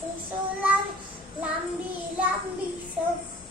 so so long, lumpy, lumpy, so.